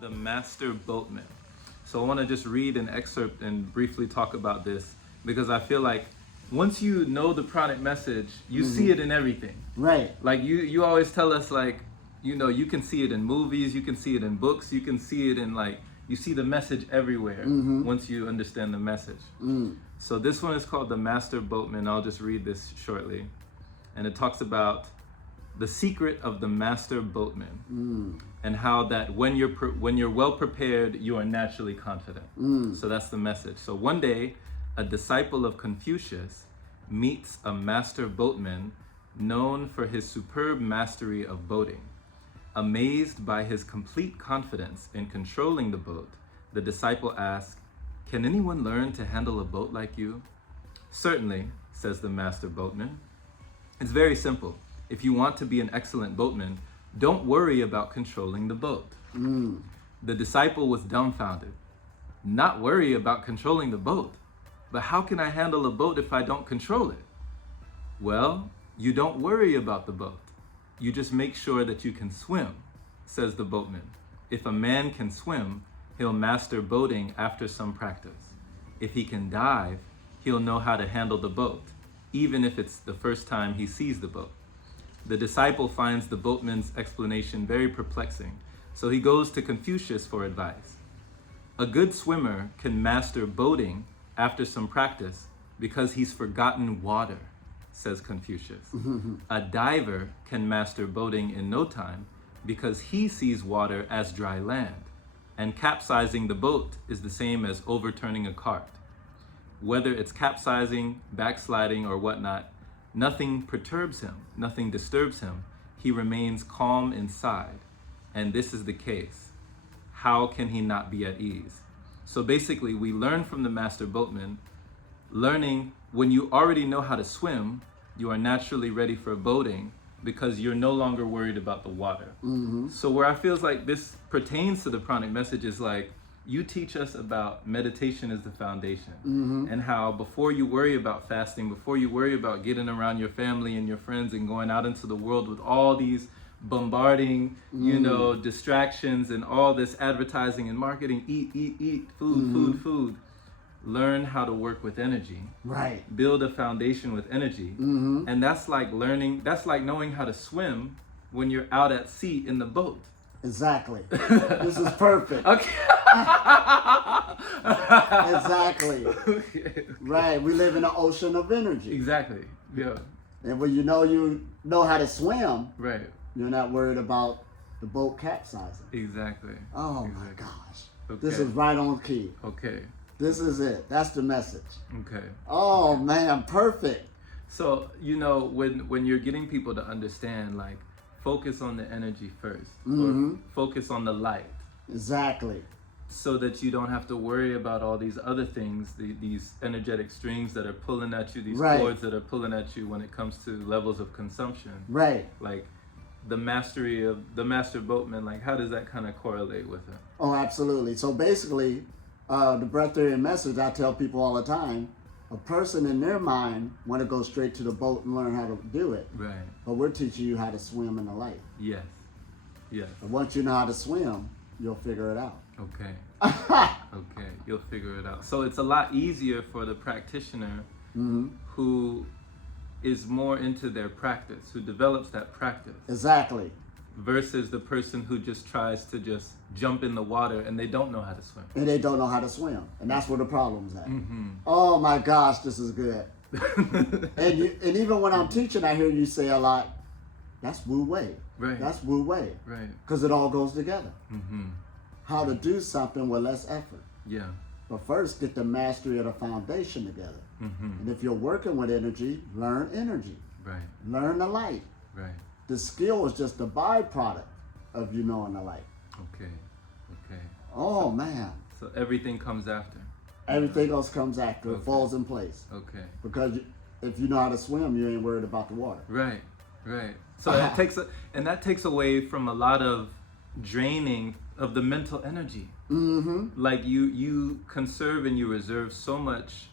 the master boatman. So I want to just read an excerpt and briefly talk about this because I feel like once you know the pranic message, you see it in everything. Right. Like you always tell us, like, you know, you can see it in movies, you can see it in books, you can see it in, like, you see the message everywhere once you understand the message. So this one is called the Master Boatman. I'll just read this shortly. And it talks about the secret of the master boatman and how that when you're well prepared, you are naturally confident. So that's the message. So one day, a disciple of Confucius meets a master boatman known for his superb mastery of boating. Amazed by his complete confidence in controlling the boat, the disciple asks, "Can anyone learn to handle a boat like you?" "Certainly," says the master boatman. "It's very simple. If you want to be an excellent boatman, don't worry about controlling the boat." The disciple was dumbfounded. "Not worry about controlling the boat? But how can I handle a boat if I don't control it?" "Well, you don't worry about the boat. You just make sure that you can swim," says the boatman. "If a man can swim, he'll master boating after some practice. If he can dive, he'll know how to handle the boat, even if it's the first time he sees the boat." The disciple finds the boatman's explanation very perplexing, so he goes to Confucius for advice. "A good swimmer can master boating after some practice because he's forgotten water," says Confucius. "A diver can master boating in no time because he sees water as dry land, and capsizing the boat is the same as overturning a cart. Whether it's capsizing, backsliding, or whatnot, nothing perturbs him, nothing disturbs him. He remains calm inside, and this is the case. How can he not be at ease?" So basically, we learn from the master boatman, learning when you already know how to swim, you are naturally ready for boating because you're no longer worried about the water. So where I feels like this pertains to the pranic message is like, you teach us about meditation as the foundation and how before you worry about fasting, before you worry about getting around your family and your friends and going out into the world with all these bombarding, you know, distractions and all this advertising and marketing, eat, food. Learn how to work with energy. Right. Build a foundation with energy. And that's like learning, that's like knowing how to swim when you're out at sea in the boat. Exactly. This is perfect. Okay. Exactly. Okay. Right. We live in an ocean of energy. Exactly. Yeah. And when you know how to swim, Right. you're not worried about the boat capsizing. Exactly. Oh my Exactly. gosh. Okay. This is right on key. Okay. This is it. That's the message. Okay. Oh man, perfect. So, you know, when you're getting people to understand, like, focus on the energy first, or focus on the light, Exactly. so that you don't have to worry about all these other things, these energetic strings that are pulling at you, these Right. cords that are pulling at you when it comes to levels of consumption. Right. Like the mastery of the master boatman, like how does that kind of correlate with it? Oh, absolutely. So basically, the Breatharian message, I tell people all the time, a person in their mind want to go straight to the boat and learn how to do it. Right. But we're teaching you how to swim in the light. Yes. Yes. And once you know how to swim, you'll figure it out. Okay. Okay. You'll figure it out. So it's a lot easier for the practitioner who is more into their practice, who develops that practice, Exactly. versus the person who just tries to just jump in the water and they don't know how to swim. And they don't know how to swim. And that's where the problem's at. Oh my gosh, this is good. and even when I'm teaching, I hear you say a lot, that's Wu Wei. Right. That's Wu Wei. Right. Because it all goes together. How to do something with less effort. Yeah. But first, get the mastery of the foundation together. And if you're working with energy, learn energy. Right. Learn the light. Right. The skill is just a byproduct of you knowing the light. Okay. Okay. Oh man. So everything comes after. Everything else comes after. It Okay. falls in place. Okay. Because if you know how to swim, you ain't worried about the water. Right. Right. So that takes away from a lot of draining of the mental energy. Like you conserve and you reserve so much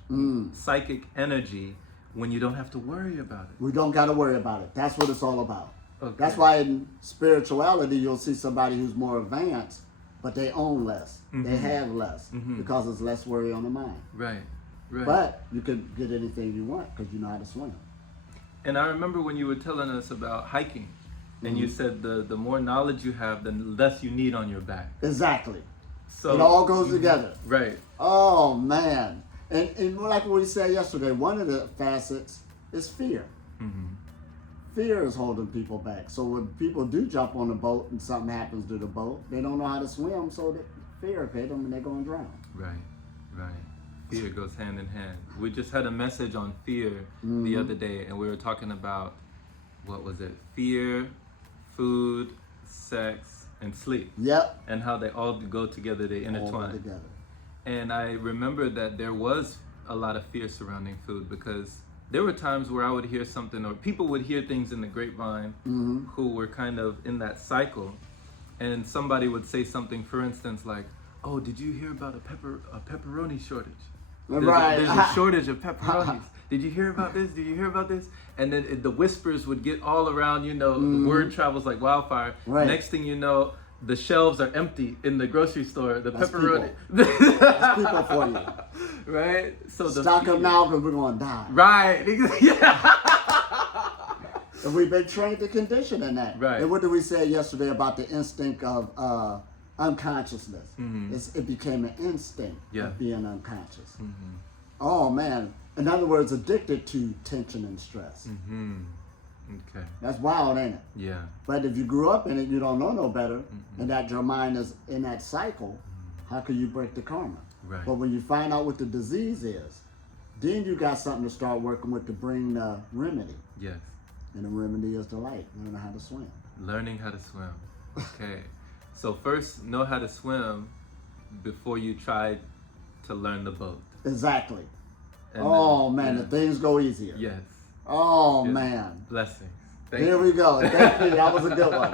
psychic energy when you don't have to worry about it. We don't got to worry about it. That's what it's all about. Okay. That's why in spirituality, you'll see somebody who's more advanced, but they own less. They have less because there's less worry on the mind. Right. Right. But you can get anything you want because you know how to swim. And I remember when you were telling us about hiking, and you said the more knowledge you have, the less you need on your back. Exactly. So it all goes together. Right. Oh, man. And like what we said yesterday, one of the facets is fear. Fear is holding people back. So when people do jump on the boat and something happens to the boat, they don't know how to swim, so the fear hit them and they're going to drown. Right. Right. Fear goes hand in hand. We just had a message on fear the other day, and we were talking about, what was it? Fear, food, sex, and sleep. Yep. And how they all go together, they intertwine. All together. And I remember that there was a lot of fear surrounding food, because there were times where I would hear something, or people would hear things in the grapevine who were kind of in that cycle, and somebody would say something, for instance, like, "Oh, did you hear about a pepperoni shortage? There's a shortage of pepperonis. Did you hear about this? Did you hear about this?" And then the whispers would get all around, the word travels like wildfire. Right. Next thing you know, the shelves are empty in the grocery store. The That's pepperoni. People. That's people for you. Right? So Stock up now because we're going to die. Right. Yeah. And we've been trained to condition in that. Right. And what did we say yesterday about the instinct of unconsciousness? It became an instinct of being unconscious. Oh, man. In other words, addicted to tension and stress. Okay. That's wild, ain't it? Yeah. But if you grew up in it, you don't know no better, and that your mind is in that cycle, how can you break the karma? Right. But when you find out what the disease is, then you got something to start working with to bring the remedy. Yes. And the remedy is the light, learning how to swim. Learning how to swim. Okay. So first, know how to swim before you try to learn the boat. Exactly. And man, the things go easier. Yes. Oh, Yes. man. Blessings. Here we go. Thank you. That was a good one.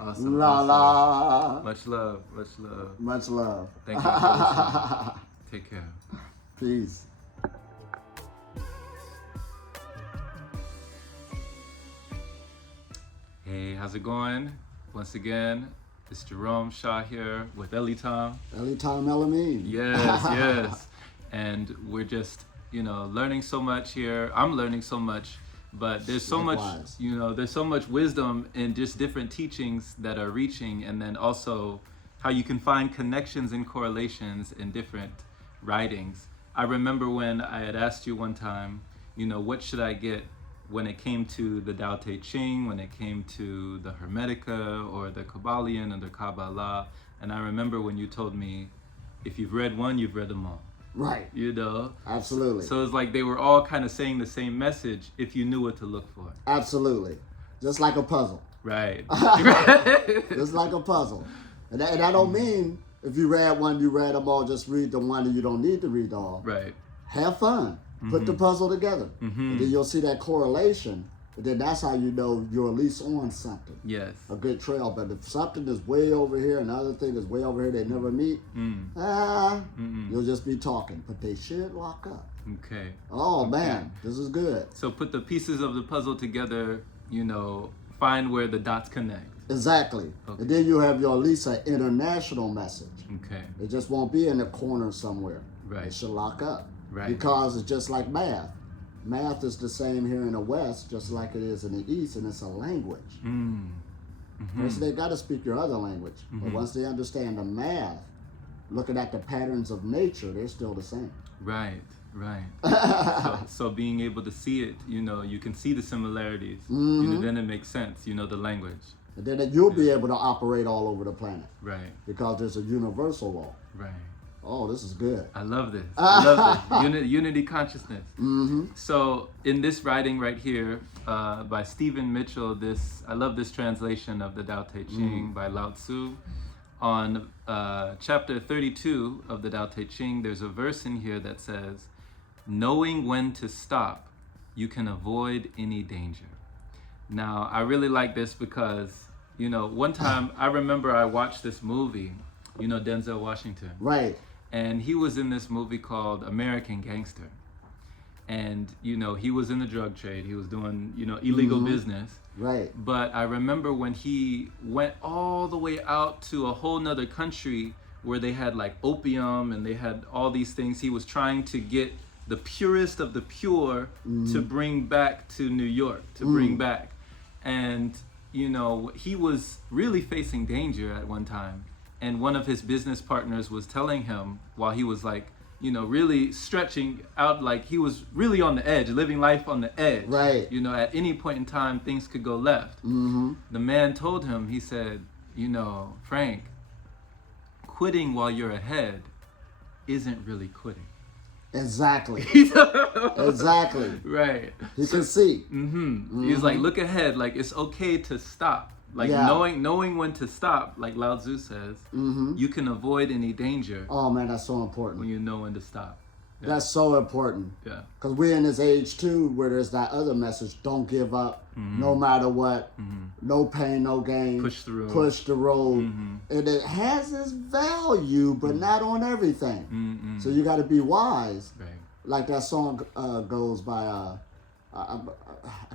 Awesome. La Awesome. la. Much love. Much love. Much love. Thank you for listening. Take care. Peace. Hey, how's it going? Once again, it's Jerome Shaw here with Elitom. Elitom Elamin. Yes, yes. And we're just, learning so much here. I'm learning so much, but there's so Likewise. much, there's so much wisdom in just different teachings that are reaching, and then also how you can find connections and correlations in different writings. I remember when I had asked you one time, what should I get when it came to the Tao Te Ching, when it came to the Hermetica or the Kabbalion or the Kabbalah. And I remember when you told me, if you've read one, you've read them all. Right. Absolutely. So it's like they were all kind of saying the same message if you knew what to look for. Absolutely. Just like a puzzle. Right. Just like a puzzle. And that don't mean if you read one, you read them all, just read the one and you don't need to read them all. Right. Have fun. Put the puzzle together. And then you'll see that correlation. And then that's how you know you're at least on something. Yes. A good trail. But if something is way over here and the other thing is way over here, they never meet, you'll just be talking. But they should lock up. Okay. Oh, man. This is good. So put the pieces of the puzzle together, find where the dots connect. Exactly. Okay. And then you have your at least an international message. Okay. It just won't be in a corner somewhere. Right. It should lock up. Right. Because it's just like math. Math is the same here in the West, just like it is in the East, and it's a language. First, they got to speak your other language. But once they understand the math, looking at the patterns of nature, they're still the same. Right. So being able to see it, you can see the similarities. Then it makes sense, the language. And then you'll be able to operate all over the planet. Right. Because there's a universal law. Right. Oh, this is good. I love this. I love this. Unity consciousness. So in this writing right here by Stephen Mitchell, I love this translation of the Tao Te Ching by Lao Tzu. On chapter 32 of the Tao Te Ching, there's a verse in here that says, "Knowing when to stop, you can avoid any danger." Now, I really like this because, one time I remember I watched this movie, Denzel Washington. Right. And he was in this movie called American Gangster. and he was in the drug trade. He was doing illegal business. Right. But I remember when he went all the way out to a whole nother country where they had like opium and they had all these things. He was trying to get the purest of the pure to bring back to New York, to bring back. And, he was really facing danger at one time. And one of his business partners was telling him while he was like, really stretching out, like he was really on the edge, living life on the edge. Right. At any point in time, things could go left. The man told him, he said, Frank, quitting while you're ahead isn't really quitting. Exactly. Exactly. Right. You can see. He's like, look ahead. Like, it's okay to stop. Like, knowing when to stop, like Lao Tzu says, you can avoid any danger. Oh, man, that's so important. When you know when to stop. Yeah. That's so important. Yeah. Because we're in this age, too, where there's that other message, don't give up, no matter what, no pain, no gain. Push the road. Push the road. And it has its value, but not on everything. So you got to be wise. Right. Like that song goes by, I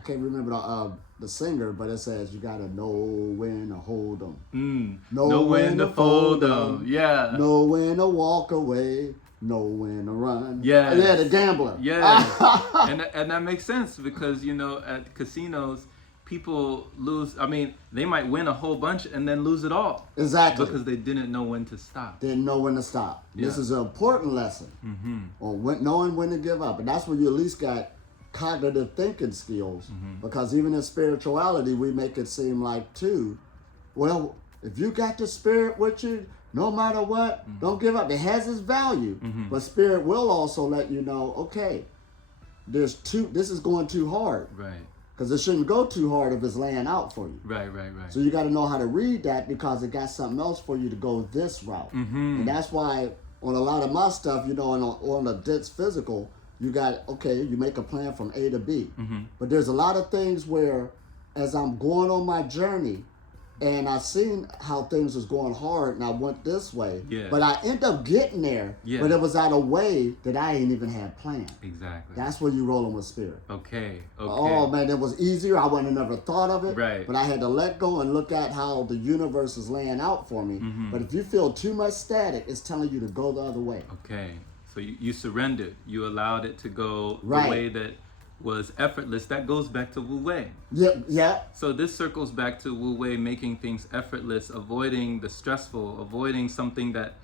can't remember the singer, but it says you got to know when to hold them. Know when to fold them. Yeah. Know when to walk away. Know when to run. Yeah. Yeah, the gambler. Yeah. and that makes sense because, at casinos, people lose. I mean, they might win a whole bunch and then lose it all. Exactly. Because they didn't know when to stop. Didn't know when to stop. Yeah. This is an important lesson on knowing when to give up. And that's where you at least got cognitive thinking skills. Because even in spirituality, we make it seem like, too, well, if you got the spirit with you, no matter what, don't give up. It has its value. But spirit will also let you know, okay, this is going too hard. Right. Because it shouldn't go too hard if it's laying out for you. Right. So you got to know how to read that because it got something else for you to go this route. And that's why on a lot of my stuff, on a dense physical, you make a plan from A to B. But there's a lot of things where as I'm going on my journey, and I seen how things was going hard, and I went this way. Yeah. But I end up getting there, but it was out a way that I ain't even had planned. Exactly. That's where you rolling with spirit. Okay. Oh, man, it was easier. I wouldn't have never thought of it. Right. But I had to let go and look at how the universe is laying out for me. But if you feel too much static, it's telling you to go the other way. Okay. So you surrendered. You allowed it to go the way that was effortless. That goes back to Wu Wei. Yeah. So this circles back to Wu Wei, making things effortless, avoiding the stressful, avoiding something that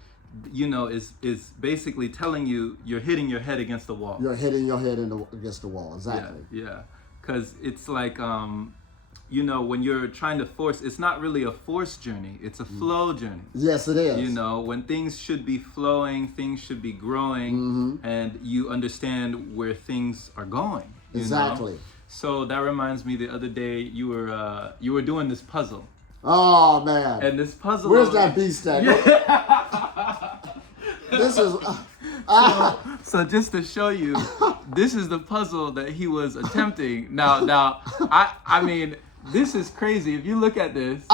is basically telling you you're hitting your head against the wall. You're hitting your head against the wall. Exactly. Yeah. Because it's like when you're trying to force, it's not really a force journey, it's a flow journey. Yes, it is. When things should be flowing, things should be growing, and you understand where things are going. Exactly. So that reminds me, the other day you were doing this puzzle. Oh, man. And this puzzle. Where's that beast at? Yeah. This is. So just to show you, this is the puzzle that he was attempting. Now, I mean, this is crazy. If you look at this,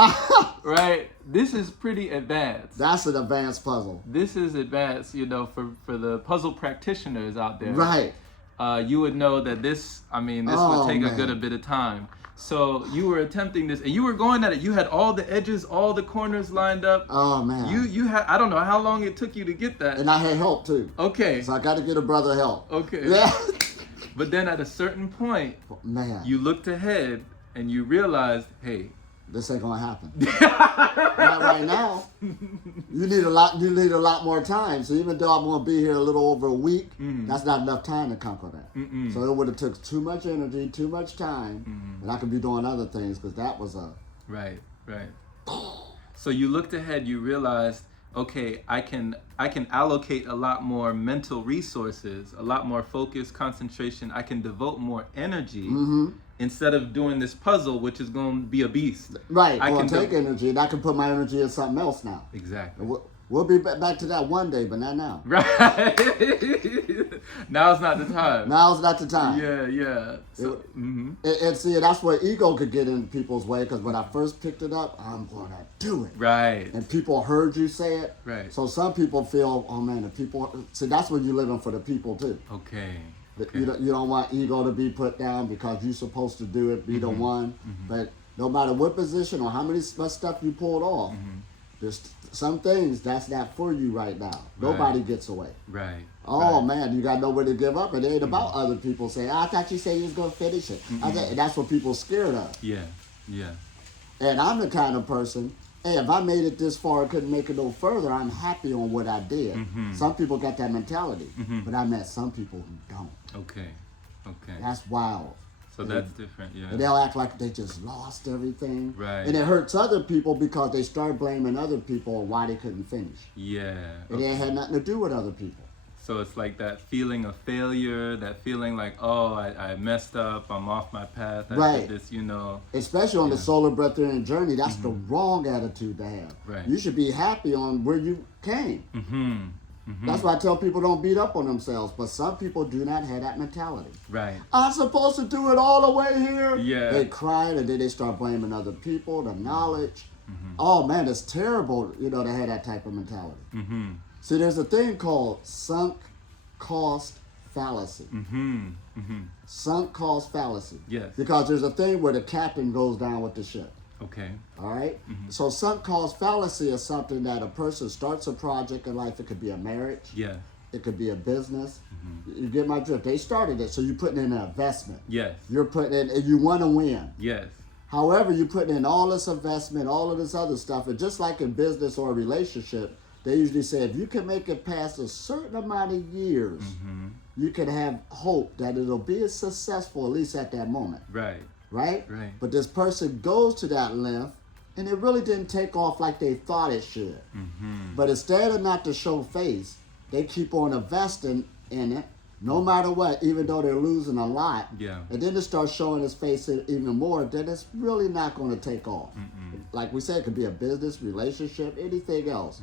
right, this is pretty advanced. That's an advanced puzzle. This is advanced, for the puzzle practitioners out there. Right. You would know that this would take a good bit of time. So you were attempting this, and you were going at it. You had all the edges, all the corners lined up. Oh, man. You had, I don't know how long it took you to get that. And I had help, too. Okay. So I got to get a brother help. Okay. Yeah. But then at a certain point, man, you looked ahead and you realized, hey, this ain't gonna happen. Not right now. You need a lot more time. So even though I'm gonna be here a little over a week, that's not enough time to conquer that. So it would have took too much energy, too much time, and I could be doing other things because that was a right. So you looked ahead. You realized, okay, I can allocate a lot more mental resources, a lot more focus, concentration. I can devote more energy. Instead of doing this puzzle, which is going to be a beast. Right, I can take energy, and I can put my energy in something else now. Exactly. We'll be back to that one day, but not now. Right. Now's not the time. Now's not the time. Yeah. So, and see, that's where ego could get in people's way, because when I first picked it up, I'm going to do it. Right. And people heard you say it. Right. So some people feel, oh man, the people, see, that's when you're living for the people too. Okay. Okay. You don't want ego to be put down because you're supposed to do it, be the one. But no matter what position or how much stuff you pulled off, there's some things that's not for you right now. Nobody gets away. Right. Oh man, you got nowhere to give up. It ain't about other people saying, I thought you said you was gonna finish it. And that's what people scared of. Yeah. Yeah. And I'm the kind of person, hey, if I made it this far and couldn't make it no further, I'm happy on what I did. Some people got that mentality, but I met some people who don't. Okay. Okay. That's wild. So that's different, yeah. And they'll act like they just lost everything. Right. And it hurts other people because they start blaming other people on why they couldn't finish. Yeah. And it had nothing to do with other people. So it's like that feeling of failure, that feeling like, oh, I messed up, I'm off my path. I did this, you know. Especially on the solar breatharian journey, that's the wrong attitude to have. Right. You should be happy on where you came. That's why I tell people don't beat up on themselves. But some people do not have that mentality. Right. I'm supposed to do it all the way here. Yeah. They cry and then they start blaming other people, the knowledge. Oh man, it's terrible, you know, to have that type of mentality. See, there's a thing called sunk cost fallacy. Sunk cost fallacy. Yes. Because there's a thing where the captain goes down with the ship. Okay. All right? So sunk cost fallacy is something that a person starts a project in life. It could be a marriage. Yeah. It could be a business. You get my drift. They started it, so you're putting in an investment. Yes. You're putting in, and you want to win. Yes. However, you're putting in all this investment, all of this other stuff, and just like in business or a relationship, they usually say if you can make it past a certain amount of years, you can have hope that it'll be as successful, at least at that moment. Right. Right? Right. But this person goes to that length, and it really didn't take off like they thought it should. But instead of not to show face, they keep on investing in it, no matter what, even though they're losing a lot. Yeah. And then it starts showing its face even more, then it's really not going to take off. Like we said, it could be a business, relationship, anything else.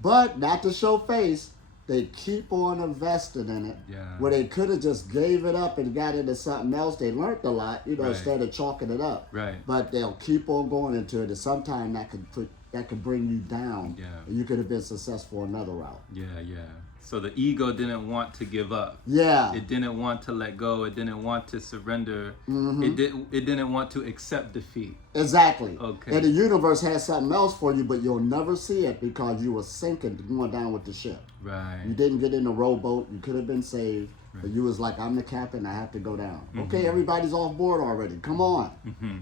But not to show face, they keep on investing in it. Yeah. Where they could have just gave it up and got into something else. They learned a lot, you know, Right. instead of chalking it up. Right. But they'll keep on going into it, and sometimes that could bring you down. Yeah. You could have been successful another route. Yeah, yeah. So the ego didn't want to give up. Yeah. It didn't want to let go. It didn't want to surrender. It didn't want to accept defeat. Exactly. Okay. And the universe has something else for you, but you'll never see it because you were sinking, going down with the ship. Right. You didn't get in the rowboat. You could have been saved. But you was like, I'm the captain. I have to go down. Okay, everybody's off board already. Come on.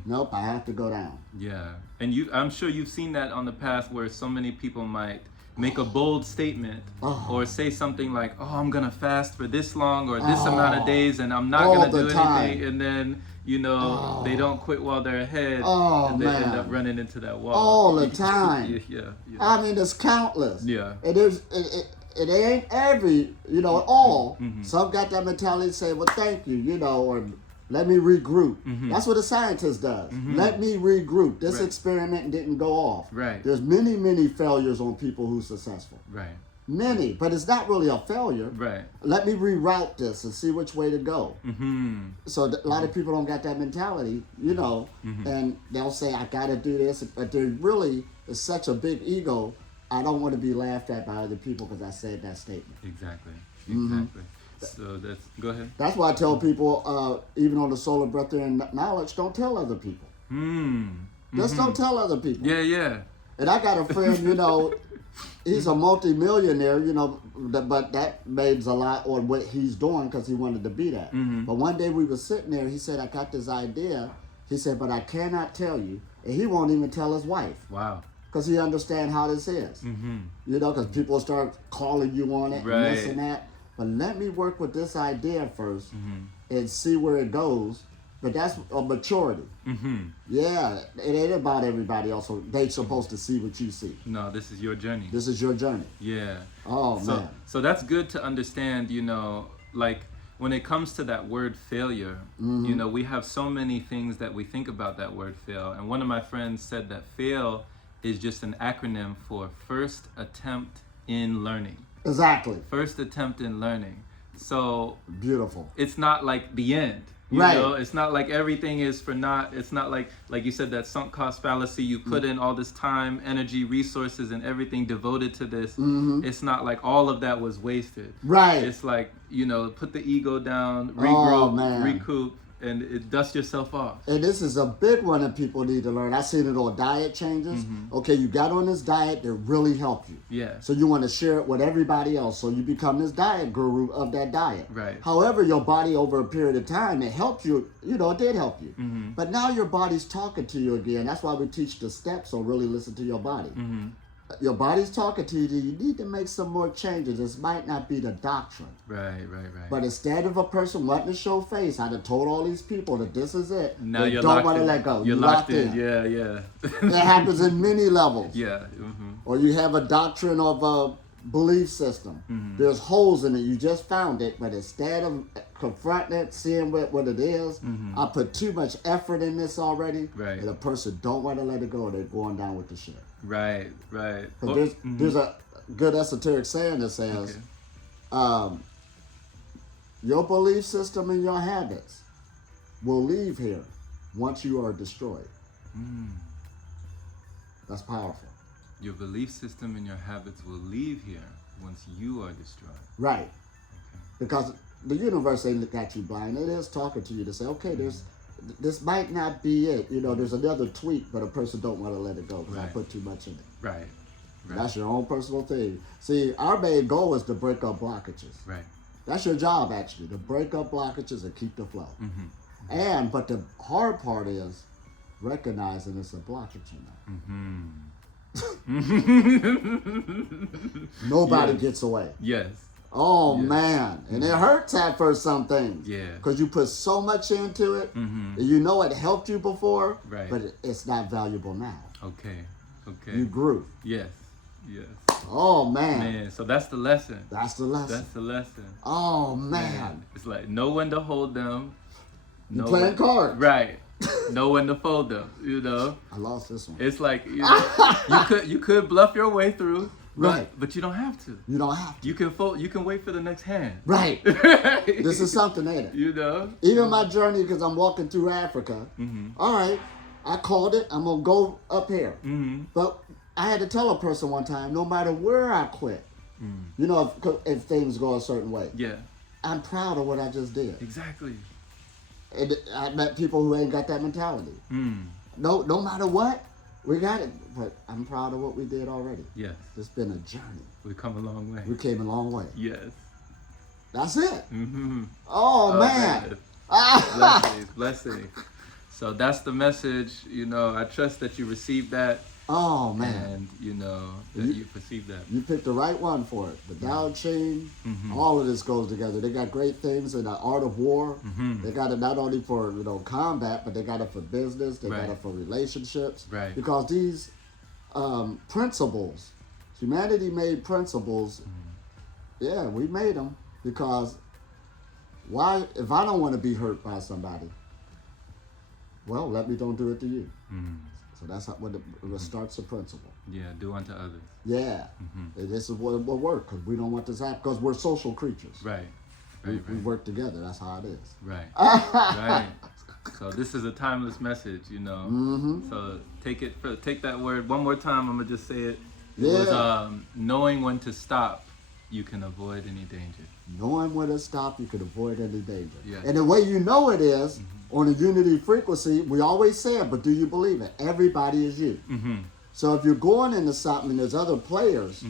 Nope, I have to go down. Yeah. And I'm sure you've seen that on the path where so many people might make a bold statement or say something like, oh, I'm going to fast for this long or this amount of days and I'm not going to do anything. And then, you know, they don't quit while they're ahead and they end up running into that wall. All the time. Yeah. I mean, there's countless. Yeah. It ain't every, you know, all. Some got that mentality to say, well, thank you, you know, or let me regroup. That's what a scientist does. Let me regroup. This experiment didn't go off. Right. There's many, many failures on people who's successful. Right. Many, but it's not really a failure. Right. Let me reroute this and see which way to go. So a lot of people don't got that mentality, you know, and they'll say, I got to do this, but there really is such a big ego. I don't want to be laughed at by other people because I said that statement. Exactly. So go ahead. That's why I tell people, even on the solar breatharian knowledge, don't tell other people. Just don't tell other people. Yeah. And I got a friend, you know, he's a multi-millionaire, you know, but that means a lot on what he's doing because he wanted to be that. But one day we were sitting there, he said, I got this idea. He said, but I cannot tell you. And he won't even tell his wife. Wow. Because he understands how this is. You know, because people start calling you on it and this and that. But let me work with this idea first and see where it goes. But that's a maturity. Yeah, it ain't about everybody else. They're supposed to see what you see. No, this is your journey. This is your journey. Yeah. Oh, man. So that's good to understand, you know, like when it comes to that word failure, you know, we have so many things that we think about that word fail. And one of my friends said that fail is just an acronym for first attempt in learning. Exactly. First attempt in learning. So beautiful. It's not like the end. You Right. know, it's not like everything is for naught. It's not like you said, that sunk cost fallacy. You put in all this time, energy, resources, and everything devoted to this. It's not like all of that was wasted. Right. It's like, put the ego down, Oh, regroup, man. recoup, and dust yourself off. And this is a big one that people need to learn. I seen it on diet changes. Okay, you got on this diet that really helped you. Yeah. So you want to share it with everybody else. So you become this diet guru of that diet. Right. However, your body over a period of time, it helped you. It did help you. But now your body's talking to you again. That's why we teach the steps. So really listen to your body. Your body's talking to you. You need to make some more changes. This might not be the doctrine. Right. But instead of a person wanting to show face, I'd have told all these people that this is it. Now they you're don't locked want to in. let go. You're locked in. Yeah. It happens in many levels. Yeah. Or you have a doctrine of a belief system. There's holes in it. You just found it, but instead of confronting it, seeing what it is, I put too much effort in this already. Right. And a person don't want to let it go. They're going down with the ship. Right. But there's a good esoteric saying that says, your belief system and your habits will leave here once you are destroyed. That's powerful. Your belief system and your habits will leave here once you are destroyed. Right. Okay. Because the universe ain't got you blind. It is talking to you to say, okay, this might not be it. There's another tweak, but a person don't want to let it go because I put too much in it. Right. That's your own personal thing. See, our main goal is to break up blockages. Right. That's your job, actually, to break up blockages and keep the flow. But the hard part is recognizing it's a blockage Nobody gets away. Yes. Oh, man. And it hurts at first, some things. Yeah. Because you put so much into it, and it helped you before, Right. but it's not valuable now. Okay. You grew. Yes. Oh, man. Man, so that's the lesson. That's the lesson. That's the lesson. Oh, man. It's like know when to hold them. You playing cards. Right. Know when to fold them, I lost this one. It's like you could bluff your way through, right? But you don't have to. You don't have to. You can fold. You can wait for the next hand. Right. This is something, ain't it? Even my journey, because I'm walking through Africa. All right, I called it. I'm gonna go up here. But I had to tell a person one time, no matter where I quit, if things go a certain way, I'm proud of what I just did. Exactly. And I met people who ain't got that mentality. No matter what, we got it. But I'm proud of what we did already. Yes. It's been a journey. We've come a long way. We came a long way. Yes. That's it. Oh, man. Blessing. So that's the message. I trust that you received that. Oh, man. And, that you perceived that. You picked the right one for it. The Tao Chain, all of this goes together. They got great things in the art of war. They got it not only for, combat, but they got it for business. They got it for relationships. Right. Because these principles, humanity made principles. Yeah, we made them. Because if I don't want to be hurt by somebody, well, let me don't do it to you. So that's what it starts the principle. Yeah, do unto others. Yeah, this is what will work because we don't want this to happen because we're social creatures. Right. We work together. That's how it is. Right. Right. So this is a timeless message, So take that word one more time. I'm gonna just say it. It was knowing when to stop. You can avoid any danger. Knowing when to stop, you can avoid any danger. Yes. And the way you know it is. On the unity frequency, we always say it, but do you believe it? Everybody is you. So if you're going into something and there's other players,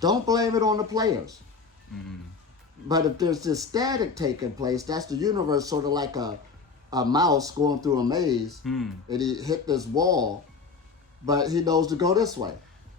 don't blame it on the players. But if there's this static taking place, that's the universe sort of like a mouse going through a maze, and he hit this wall, but he knows to go this way.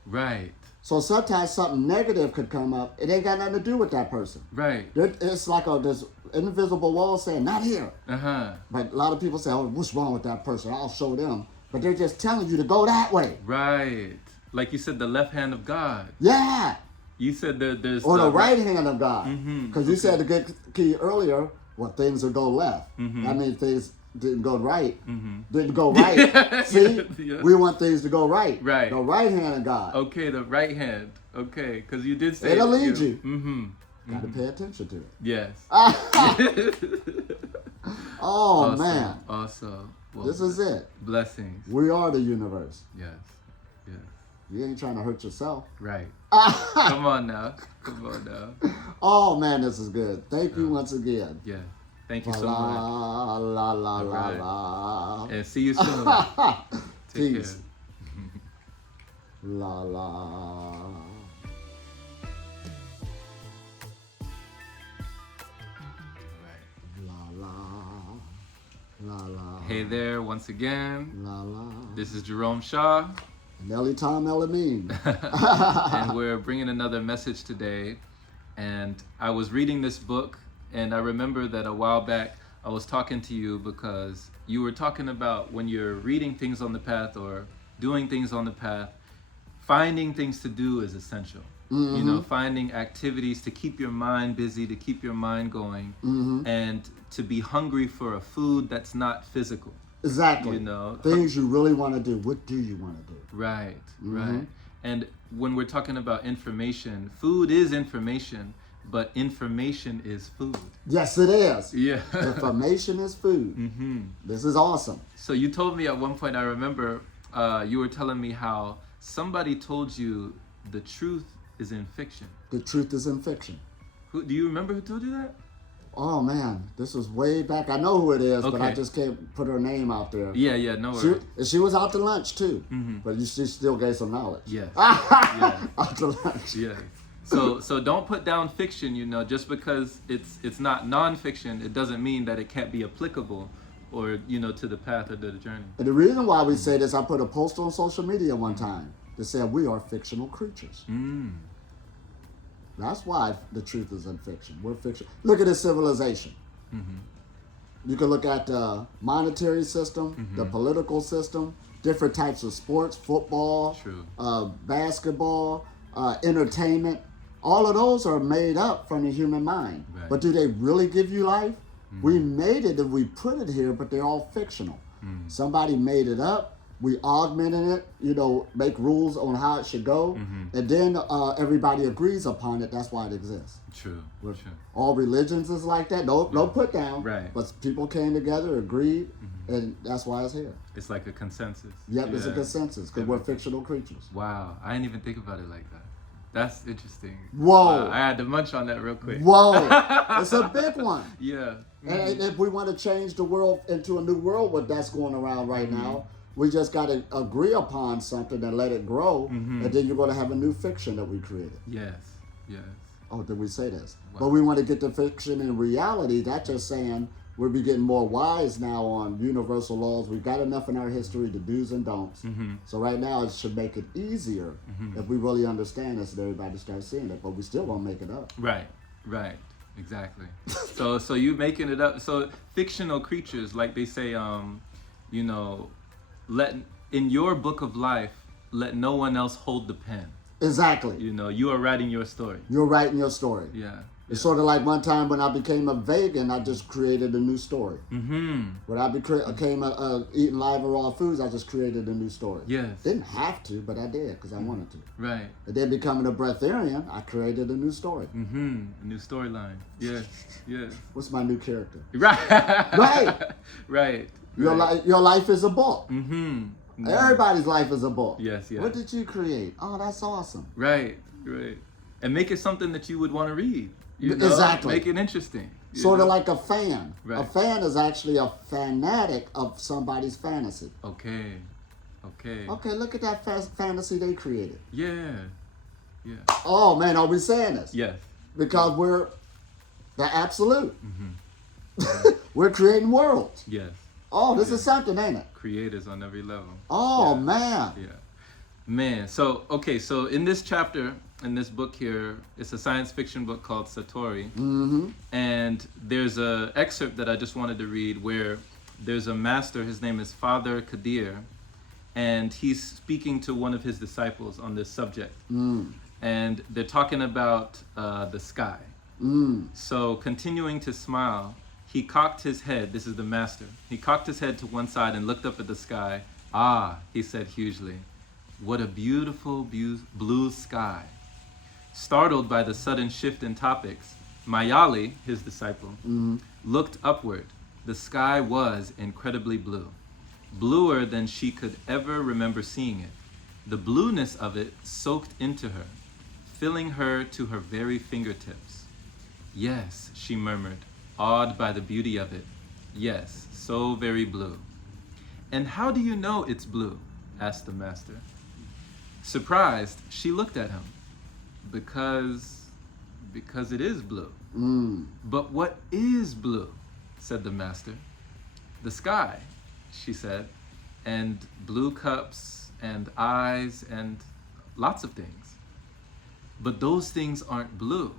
Right. So sometimes something negative could come up. It ain't got nothing to do with that person. Right. It's like this invisible wall saying, not here. But a lot of people say, oh, what's wrong with that person? I'll show them. But they're just telling you to go that way. Right. Like you said, the left hand of God. Yeah. You said there's... Or the right hand of God. Because you said the good key earlier, well, things will go left. I mean, things didn't go right. Didn't go right. See? We want things to go right. Right. The right hand of God. Okay, the right hand. Okay, because you did say... It'll lead you. Got to pay attention to it. Yes. Oh, awesome, man. Awesome. Well, This is it. Blessings. We are the universe. Yes. Yes. You ain't trying to hurt yourself. Right. Come on now. Come on now. Oh, man, this is good. Thank you once again. Yeah. Thank you so La, much. la, la, All la, right. la. And see you soon. Take Peace. care. La, la. La, la. La, la. Hey there, once again. La, la. This is Jerome Shaw, And Elitom Elamin. and we're bringing another message today. And I was reading this book, and I remember that a while back I was talking to you because you were talking about when you're reading things on the path or doing things on the path, finding things to do is essential. Mm-hmm. You know, finding activities to keep your mind busy, to keep your mind going, Mm-hmm. and to be hungry for a food that's not physical. Exactly. You know, Things you really want to do. What do you want to do? right, Mm-hmm. right. And when we're talking about information, food is information, but information is food. Yes, it is. Yeah. Information is food. Mm-hmm. This is awesome. So you told me at one point, I remember you were telling me how somebody told you the truth is in fiction. The truth is in fiction. Who, do you remember who told you that? Oh man, this was way back. I know who it is, but I Okay. just can't put her name out there. Yeah, no worries. She was out to lunch too, Mm-hmm. but she still gave some knowledge. Yes. Yeah. Out to lunch. Yeah. So don't put down fiction, you know, just because it's not nonfiction, it doesn't mean that it can't be applicable or, you know, to the path or to the journey. And the reason why we say this, I put a post on social media one time that said we are fictional creatures. Mm. That's why the truth is in fiction. We're fiction. Look at this civilization. Mm-hmm. You can look at the monetary system, the political system, different types of sports, football, True. Basketball, entertainment. All of those are made up from the human mind. Right. But do they really give you life? We made it and we put it here, but they're all fictional. Somebody made it up. We augmented it, you know, make rules on how it should go. And then everybody agrees upon it. That's why it exists. True. With True. all religions is like that. No put down. Right. But people came together, agreed, and that's why it's here. It's like a consensus. Yep, it's a Yeah. consensus because we're fictional creatures. Wow. I didn't even think about it like that. That's interesting. Whoa. Wow, I had to munch on that real quick. Whoa, it's a big one. Yeah. And if we want to change the world into a new world, what that's going around right now, we just got to agree upon something and let it grow, and then you're going to have a new fiction that we created. Yes. Yes. Oh, did we say this? Wow. But we want to get the fiction in reality. That's just saying we'll be getting more wise now on universal laws. We've got enough in our history, the do's and don'ts. So right now it should make it easier if we really understand this and everybody starts seeing it. But we still won't make it up. Right. Right. Exactly. So you making it up. So fictional creatures, like they say, you know, let in your book of life, let no one else hold the pen. Exactly. You know, you are writing your story. You're writing your story. Yeah. It's sort of like one time when I became a vegan, I just created a new story. Mm-hmm. When I became eating live or raw foods, I just created a new story. Yes. Didn't have to, but I did because I wanted to. Right. And then becoming a breatharian, I created a new story. Mm-hmm. A new storyline. Yes. Yes. What's my new character? Right. Right. Right. Your life is a book. Mm-hmm. Everybody's life is a book. Yes, yes. What did you create? Oh, that's awesome. Right. Right. And make it something that you would want to read. You know? Exactly. Make it interesting. you Sort of know? like a fan. Right. A fan is actually a fanatic of somebody's fantasy. Okay. Okay. Okay, look at that fantasy they created. Yeah. Yeah. Oh man, are we saying this? Yes. Because we're the absolute. We're creating worlds. Yes. Oh, this is something, ain't it? Creators on every level. Oh Yeah. man. Yeah. Man, so so in this chapter, in this book here, it's a science fiction book called Satori. And there's a excerpt that I just wanted to read where there's a master, his name is Father Kadir, and he's speaking to one of his disciples on this subject. And they're talking about the sky. So continuing to smile, he cocked his head, this is the master, he cocked his head to one side and looked up at the sky. Ah, he said hugely, what a beautiful blue sky. Startled by the sudden shift in topics, Mayali, his disciple, looked upward. The sky was incredibly blue, bluer than she could ever remember seeing it. The blueness of it soaked into her, filling her to her very fingertips. Yes, she murmured, awed by the beauty of it. Yes, so very blue. And how do you know it's blue? Asked the master. Surprised, she looked at him. Because it is blue. But what is blue? Said the master. The sky, she said, and blue cups and eyes and lots of things. But those things aren't blue.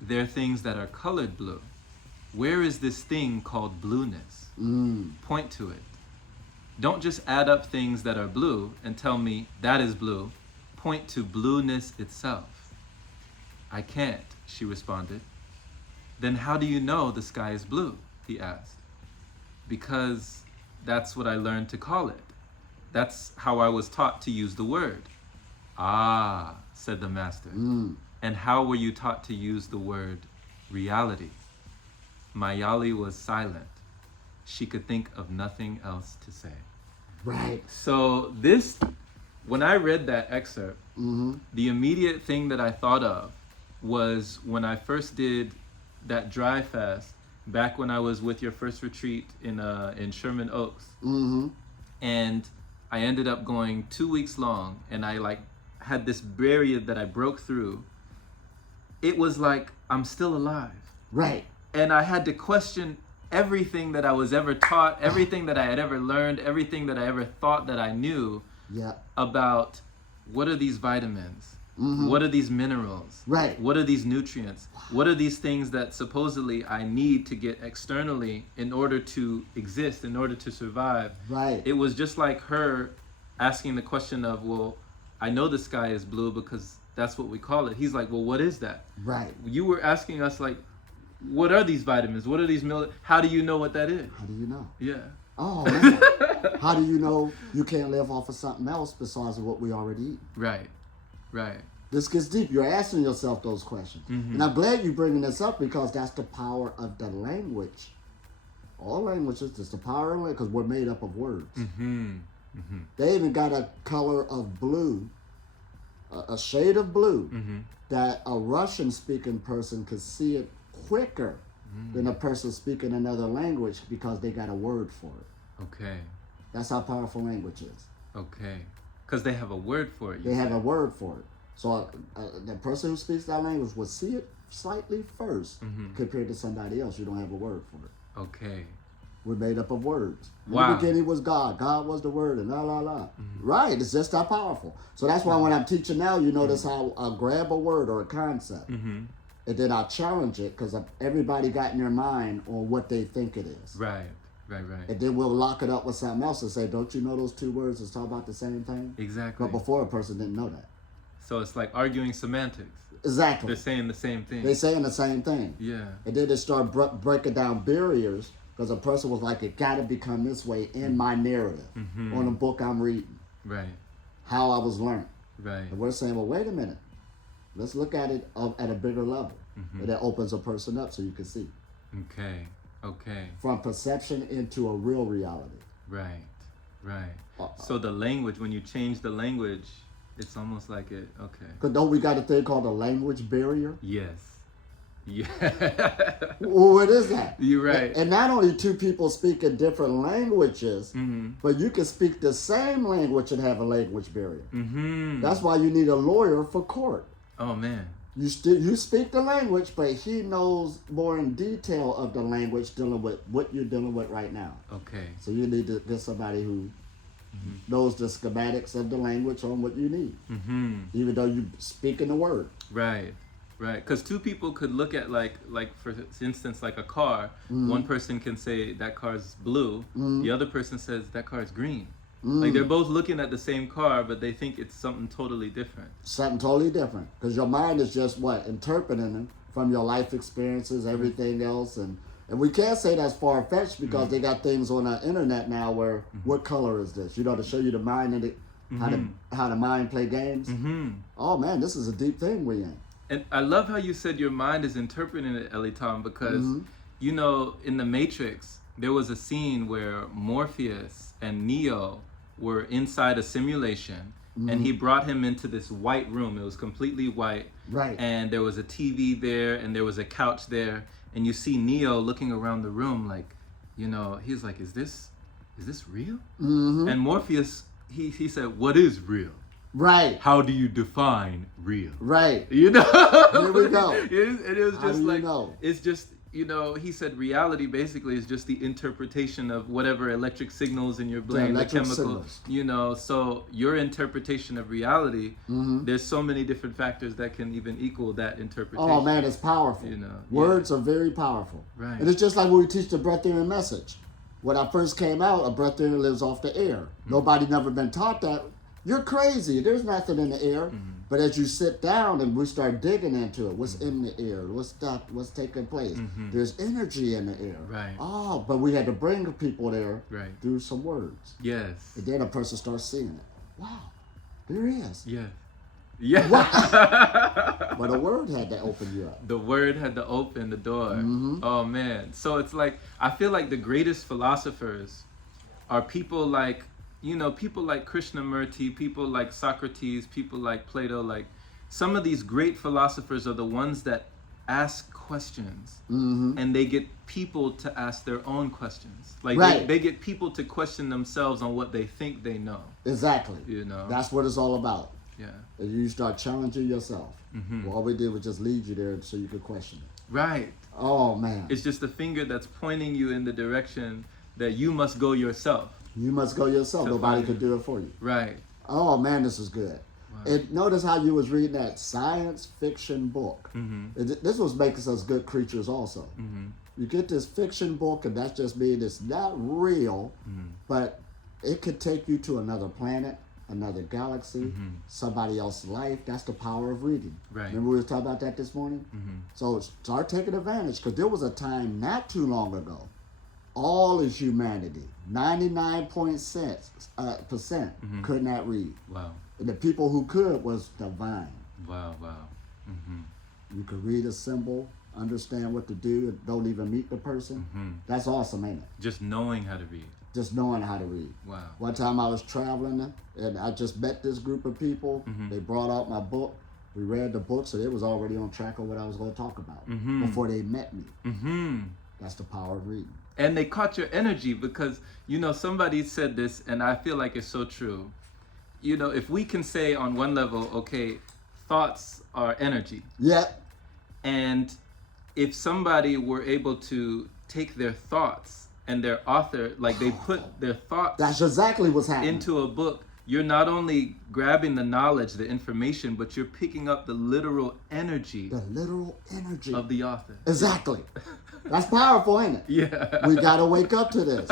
They're things that are colored blue. Where is this thing called blueness? Point to it. Don't just add up things that are blue and tell me that is blue. Point to blueness itself. I can't, she responded. Then how do you know the sky is blue? He asked. Because that's what I learned to call it. That's how I was taught to use the word. Ah, said the master. And how were you taught to use the word reality? Mayali was silent. She could think of nothing else to say. Right. So this, when I read that excerpt, the immediate thing that I thought of was when I first did that dry fast back when I was with your first retreat in Sherman Oaks. And I ended up going 2 weeks long, and I had this barrier that I broke through. It was like I'm still alive. Right. And I had to question everything that I was ever taught, everything that I had ever learned, everything that I ever thought that I knew about what are these vitamins? What are these minerals? Right. What are these nutrients? What are these things that supposedly I need to get externally in order to exist, in order to survive? Right. It was just like her asking the question of, well, I know the sky is blue because that's what we call it. He's like, well, what is that? Right. You were asking us, like, what are these vitamins? What are these minerals? How do you know what that is? How do you know? Yeah. Oh, man. How do you know you can't live off of something else besides what we already eat? Right. Right. This gets deep. You're asking yourself those questions. And I'm glad you're bringing this up because that's the power of the language. All languages, it's the power of language because we're made up of words. They even got a color of blue, a shade of blue, that a Russian-speaking person could see it quicker than a person speaking another language because they got a word for it. Okay. That's how powerful language is. Okay. Because they have a word for it. They have a word for it. So the person who speaks that language will see it slightly first compared to somebody else. You don't have a word for it. Okay. We're made up of words. Wow. In the beginning was God. God was the word and la, la, la. Right. It's just that powerful. So that's why when I'm teaching now, you notice how I'll grab a word or a concept and then I'll challenge it because everybody got in their mind on what they think it is. Right. Right. And then we'll lock it up with something else and say, don't you know those two words is talking about the same thing? Exactly. But before a person didn't know that. So it's like arguing semantics. Exactly. They're saying the same thing. They're saying the same thing. Yeah. And then they start breaking down barriers because a person was like, it got to become this way in my narrative on the book I'm reading. Right. How I was learned. Right. And we're saying, well, wait a minute. Let's look at it at a bigger level. And that opens a person up so you can see. Okay. Okay. From perception into a real reality. Right. Right. So the language, when you change the language, it's almost like it. Okay. Because don't we got a thing called a language barrier? Yes. Yeah. Well, what is that? You're right. And not only two people speaking different languages, but you can speak the same language and have a language barrier. That's why you need a lawyer for court. Oh man. You speak the language, but he knows more in detail of the language dealing with what you're dealing with right now. Okay. So you need to get somebody who knows the schematics of the language on what you need, even though you speak in the word. Right. Right, because two people could look at like for instance, like a car. One person can say that car's blue. The other person says that car's green. Like they're both looking at the same car, but they think it's something totally different. Something totally different, because your mind is just interpreting them from your life experiences, everything else, and we can't say that's far-fetched because they got things on the internet now where what color is this? You know, to show you the mind and how the mind play games. Oh man, this is a deep thing we in. And I love how you said your mind is interpreting it, Elitom, because you know, in the Matrix, there was a scene where Morpheus and Neo were inside a simulation, and he brought him into this white room. It was completely white. Right. And there was a TV there, and there was a couch there, and you see Neo looking around the room like, you know, he's like, is this real? And Morpheus, he said, what is real? Right. How do you define real? Right. You know? Here we go. It was How just do you like, know? it's just, you know, he said reality basically is just the interpretation of whatever electric signals in your brain, the electric chemical, signals. you know, so your interpretation of reality, there's so many different factors that can even equal that interpretation. Oh man, it's powerful. You know, Words are very powerful. Right. And it's just like when we teach the breatharian message. When I first came out, a breatharian lives off the air. Nobody never been taught that. You're crazy. There's nothing in the air. But as you sit down and we start digging into it, what's in the air? What's taking place? There's energy in the air. Right. Oh, but we had to bring people there Right. through some words. Yes. And then a person starts seeing it. Wow, there he is. Yes. Yeah. But a word had to open you up. The word had to open the door. Oh man. So it's like, I feel like the greatest philosophers are people like, you know, people like Krishnamurti, people like Socrates, people like Plato. Like some of these great philosophers are the ones that ask questions, and they get people to ask their own questions. Like Right. they get people to question themselves on what they think they know. Exactly. You know. That's what it's all about. Yeah. And you start challenging yourself. Well, all we did was just lead you there so you could question it. Right. Oh man. It's just a finger that's pointing you in the direction that you must go yourself. You must go yourself. To Nobody find could it. do it for you. Right. Oh man, this is good. Wow. And notice how you was reading that science fiction book. This was making us good creatures also. You get this fiction book, and that's just mean it's not real, but it could take you to another planet, another galaxy, somebody else's life. That's the power of reading. Right. Remember we were talking about that this morning? So start taking advantage, because there was a time not too long ago, all is humanity, 99% could not read. Wow. And the people who could was divine. Wow. Wow. You could read a symbol, understand what to do, and don't even meet the person. That's awesome, ain't it? Just knowing how to read. Just knowing how to read. Wow. One time I was traveling, and I just met this group of people. They brought out my book. We read the book, so they was already on track of what I was going to talk about before they met me. That's the power of reading. And they caught your energy because, you know, somebody said this, and I feel like it's so true. You know, if we can say on one level, okay, thoughts are energy. Yeah. And if somebody were able to take their thoughts and their author, like they put their thoughts That's exactly what's happening. into a book, you're not only grabbing the knowledge, the information, but you're picking up the literal energy The literal energy. of the author. Exactly. That's powerful, ain't it? Yeah. We got to wake up to this.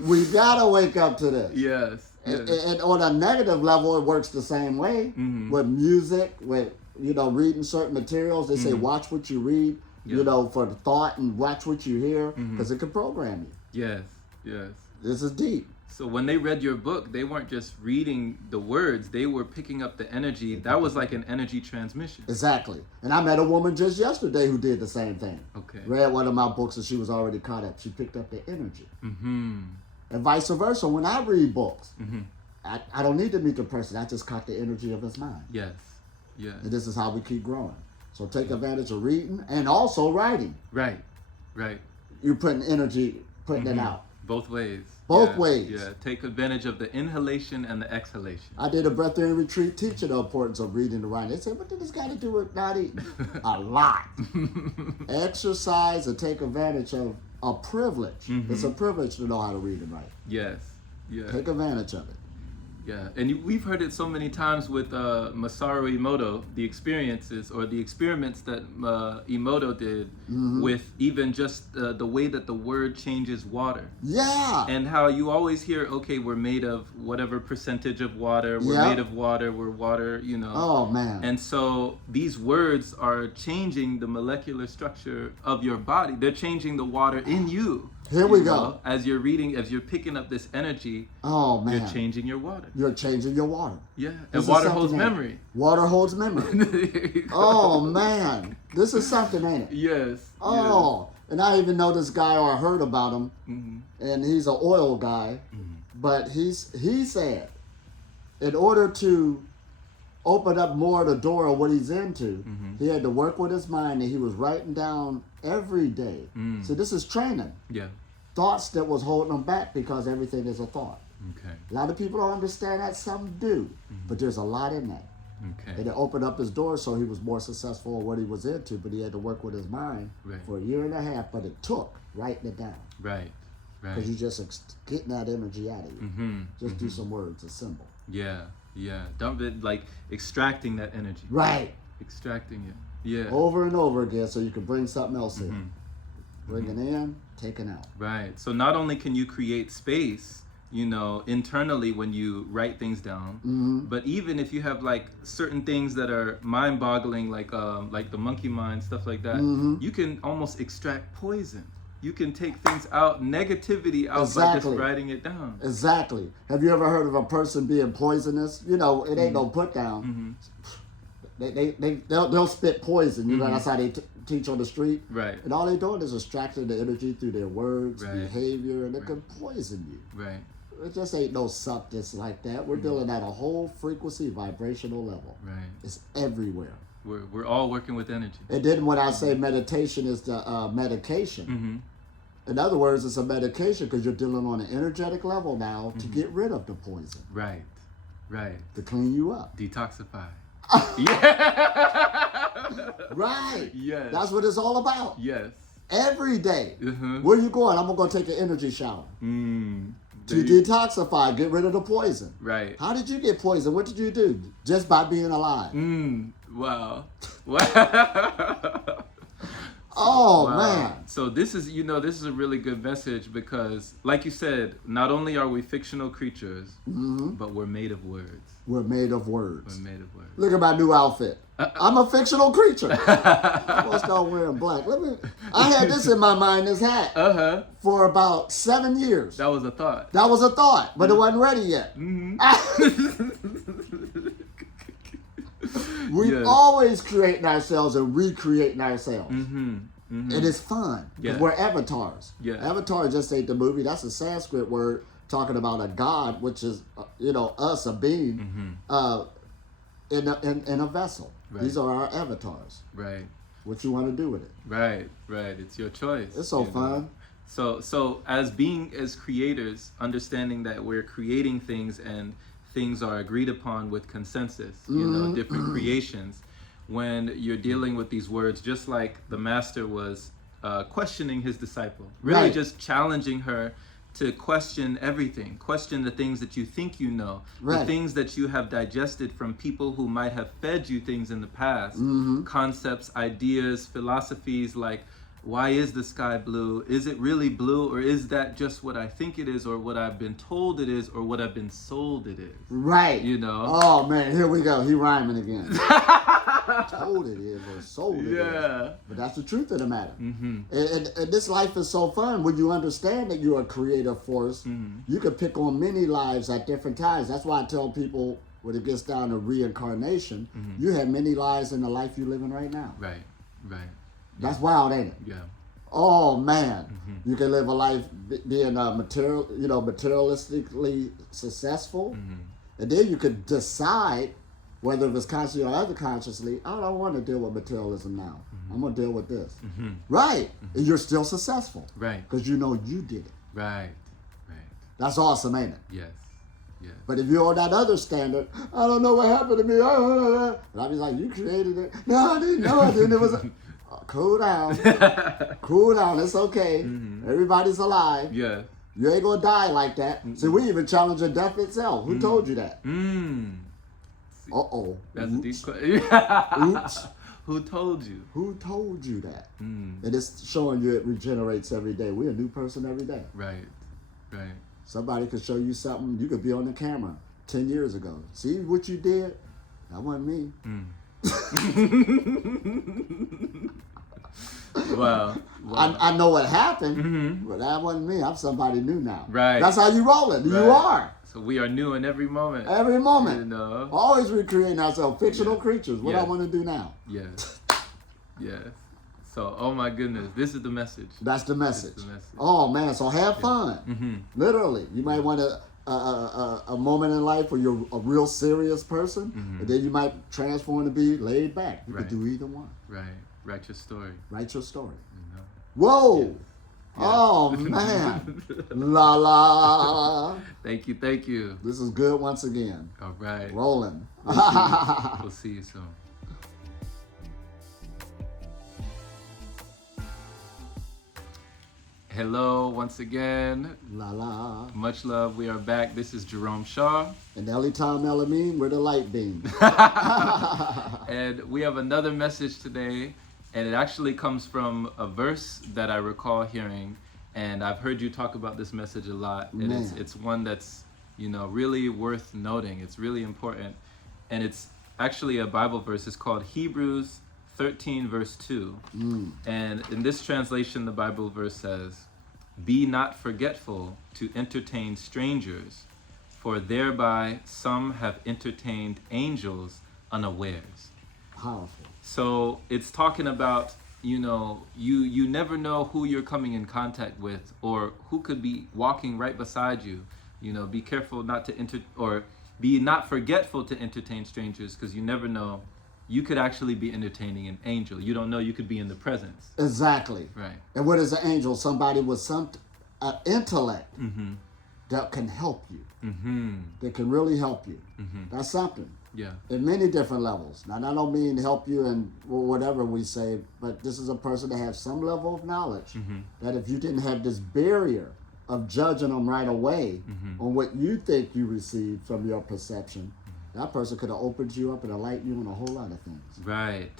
We got to wake up to this. Yes. And on a negative level, it works the same way. With music, with, you know, reading certain materials. They say watch what you read, you know, for the thought, and watch what you hear, because it can program you. Yes. Yes. This is deep. So when they read your book, they weren't just reading the words, they were picking up the energy. That was like an energy transmission. Exactly. And I met a woman just yesterday who did the same thing. Okay. Read one of my books and she was already caught up. She picked up the energy. And vice versa. When I read books, I don't need to meet the person. I just caught the energy of his mind. Yes. Yes. And this is how we keep growing. So take advantage of reading and also writing. Right. Right. You're putting energy, putting it out. Both ways. Both Yeah, ways. Yeah. Take advantage of the inhalation and the exhalation. I did a breatharian retreat teaching the importance of reading and writing. They said, what did this got to do with not eating? A lot. Exercise and take advantage of a privilege. It's a privilege to know how to read and write. Yes. Yeah. Take advantage of it. Yeah, and we've heard it so many times with Masaru Emoto, the experiences or the experiments that Emoto did with even just the way that the word changes water. Yeah. And how you always hear, okay, we're made of whatever percentage of water, we're made of water, we're water, you know. Oh, man. And so these words are changing the molecular structure of your body. They're changing the water in you. Here we You go. know, as you're reading, as you're picking up this energy, Oh, man. you're changing your water. You're changing your water. Yeah, This and is water something holds that- memory. Water holds memory. There you go. Oh, man. This is something, ain't it? Yes. Oh, And I even know this guy, or I heard about him, and he's an oil guy, but he said, in order to open up more of the door of what he's into, he had to work with his mind, and he was writing down every day. So this is training. Yeah. Thoughts that was holding him back, because everything is a thought. Okay. A lot of people don't understand that. Some do, but there's a lot in that. Okay. And it opened up his door, so he was more successful in what he was into, but he had to work with his mind for a year and a half, but it took writing it down. Right. Right. Because you're just getting that energy out of you. Just do some words, a symbol. Yeah. Yeah. Dump it, like extracting that energy. Right. Extracting it. Yeah. Over and over again, so you can bring something else in. Bring it in, take it out. Right. So not only can you create space, you know, internally when you write things down, but even if you have like certain things that are mind-boggling, like the monkey mind, stuff like that, you can almost extract poison. You can take things out, negativity out by just writing it down. Exactly. Have you ever heard of a person being poisonous? You know, it ain't no put down. They'll spit poison. You know, that's how they teach on the street. Right. And all they're doing is extracting the energy through their words, behavior, and it can poison you. Right. It just ain't no substance like that. We're dealing at a whole frequency, vibrational level. Right. It's everywhere. We're all working with energy. And then when I say meditation is the medication, in other words, it's a medication because you're dealing on an energetic level now to get rid of the poison. Right. Right. To clean you up. Detoxify. Right. Yes. That's what it's all about. Yes. Every day. Where you going? I'm going to take an energy shower. To detoxify, get rid of the poison. Right. How did you get poisoned? What did you do? Just by being alive. Wow. Oh, wow. man. So this is, this is a really good message because, like you said, not only are we fictional creatures, but we're made of words. We're made of words. We're made of words. Look at my new outfit. I'm a fictional creature. I'm going to start wearing black. I had this in my mind, this hat, for about 7 years. That was a thought. That was a thought, but it wasn't ready yet. We're always creating ourselves and recreating ourselves. It is fun. We're avatars. Avatar just ain't the movie. That's a Sanskrit word talking about a god, which is, us, a being, in a vessel. Right. These are our avatars. Right. What you want to do with it. Right. It's your choice. It's so fun. So as creators, understanding that we're creating things and things are agreed upon with consensus, different creations. When you're dealing with these words, just like the master was questioning his disciple, really just challenging her to question everything, question the things that you think you know, the things that you have digested from people who might have fed you things in the past, concepts, ideas, philosophies like, why is the sky blue? Is it really blue, or is that just what I think it is, or what I've been told it is, or what I've been sold it is? Right. Oh man, here we go. He rhyming again. Told it is or sold it is. But that's the truth of the matter. And this life is so fun when you understand that you're a creative force. You can pick on many lives at different times. That's why I tell people when it gets down to reincarnation, you have many lives in the life you're living right now. Right. That's wild, ain't it? Yeah. Oh man, you can live a life being materialistically successful, and then you could decide whether it's consciously or unconsciously. I don't want to deal with materialism now. I'm gonna deal with this. Right, and you're still successful. Right, because you did it. Right. That's awesome, ain't it? Yes. But if you're on that other standard, I don't know what happened to me. And I'll be like, you created it. No, I didn't. No, I didn't. It was. Cool down. Cool down. It's okay. Everybody's alive. Yeah. You ain't gonna die like that. See, we even challenging death itself. Who told you that? Uh-oh. That's a deep question. Oops. Who told you? Who told you that? And it's showing you it regenerates every day. We're a new person every day. Right. Somebody could show you something. You could be on the camera 10 years ago. See what you did? That wasn't me. Wow. I know what happened, but that wasn't me. I'm somebody new now. Right. That's how you roll it. Right. You are. So we are new in every moment. Every moment. Always recreating ourselves. Fictional creatures. What I want to do now. Yes. So, oh my goodness, this is the message. That's the message. This is the message. Oh man, so have fun. Literally, you might want a moment in life where you're a real serious person, and then you might transform to be laid back. You could do either one. Right. Write your story. Write your story. You know? Whoa. Yeah. Oh man. La la. Thank you. This is good once again. All right. Rolling. We'll see you soon. Hello once again. La la. Much love. We are back. This is Jerome Shaw. And Elitom Elamin, we're the light beam. And we have another message today, and it actually comes from a verse that I recall hearing, and I've heard you talk about this message a lot, and it's one that's, you know, really worth noting. It's really important, and it's actually a Bible verse. It's called Hebrews 13 verse 2. And in this translation, the Bible verse says, "Be not forgetful to entertain strangers, for thereby some have entertained angels unawares." Powerful. So it's talking about, you know, you never know who you're coming in contact with or who could be walking right beside you. You know, be careful not to be not forgetful to entertain strangers, because you never know. You could actually be entertaining an angel. You don't know, you could be in the presence. Exactly. Right. And what is an angel? Somebody with some intellect that can help you. That can really help you. That's something. Yeah. In many different levels. Now, I don't mean help you in whatever we say, but this is a person that has some level of knowledge. That if you didn't have this barrier of judging them right away on what you think you received from your perception, that person could have opened you up and enlightened you on a whole lot of things. Right.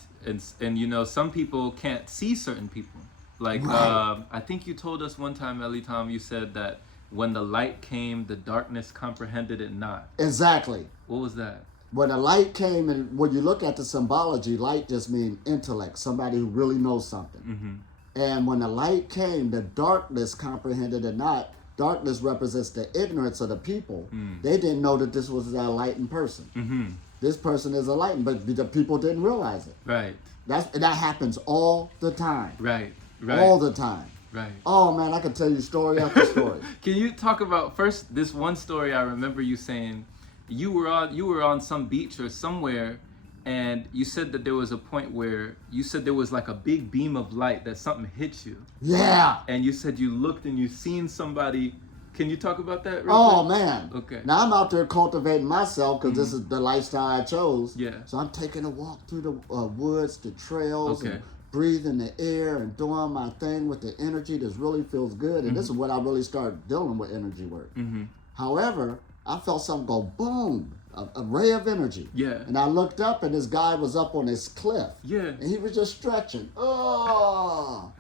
And you know, some people can't see certain people. Like, I think you told us one time, Elitom, you said that when the light came, the darkness comprehended it not. Exactly. What was that? When the light came, and when you look at the symbology, light just means intellect, somebody who really knows something. And when the light came, the darkness comprehended it not. Darkness represents the ignorance of the people. They didn't know that this was an enlightened person. This person is enlightened, but the people didn't realize it. Right. That happens all the time. Right. All the time. Right. Oh man, I can tell you story after story. Can you talk about first this one story? I remember you saying you were on some beach or somewhere, and you said that there was a point where you said there was like a big beam of light that something hit you. Yeah. And you said you looked and you seen somebody. Can you talk about that real Oh quick? man. Okay. Now I'm out there cultivating myself because this is the lifestyle I chose. Yeah. So I'm taking a walk through the woods, the trails, Okay. and breathing the air and doing my thing with the energy that really feels good. And this is when I really started dealing with energy work. However, I felt something go boom, a ray of energy. Yeah. And I looked up and this guy was up on this cliff. Yeah. And he was just stretching. Oh.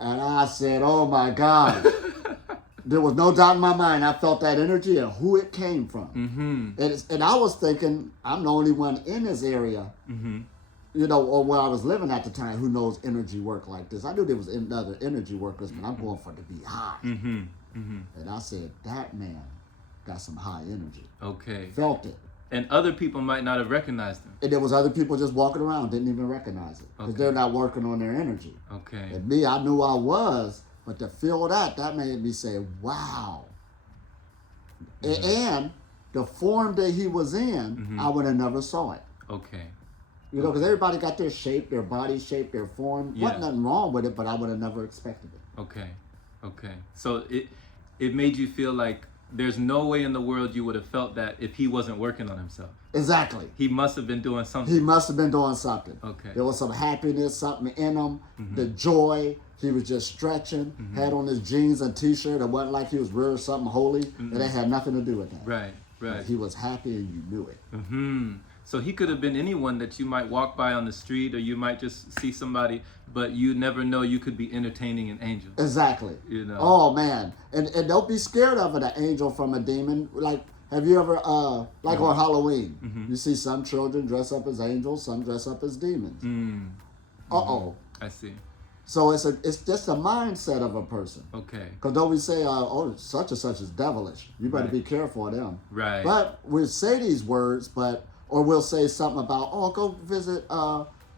And I said, oh my God. There was no doubt in my mind. I felt that energy and who it came from. And I was thinking, I'm the only one in this area, you know, or where I was living at the time, who knows energy work like this. I knew there was other energy workers, but I'm going for it to be high. And I said, that man got some high energy. Okay. Felt it. And other people might not have recognized him. And there was other people just walking around, didn't even recognize it. Because they're not working on their energy. Okay. And me, I knew I was, but to feel that made me say, wow. And the form that he was in, I would have never saw it. Okay. You know, because everybody got their shape, their body shape, their form. Yeah. Wasn't nothing wrong with it, but I would have never expected it. Okay. So it made you feel like there's no way in the world you would have felt that if he wasn't working on himself. Exactly. He must have been doing something. He must have been doing something. Okay. There was some happiness, something in him, the joy. He was just stretching, had on his jeans and t-shirt. It wasn't like he was wearing something holy. And it had nothing to do with that. Right. But he was happy and you knew it. So he could have been anyone that you might walk by on the street, or you might just see somebody, but you never know you could be entertaining an angel. Exactly. You know. Oh man. And don't be scared of it, an angel from a demon. Like, have you ever like on Halloween, you see some children dress up as angels, some dress up as demons. I see. So it's just a mindset of a person. Okay. Because don't we say, oh, such and such is devilish. You better be careful of them. Right. But we'll say these words, or we'll say something about, oh, go visit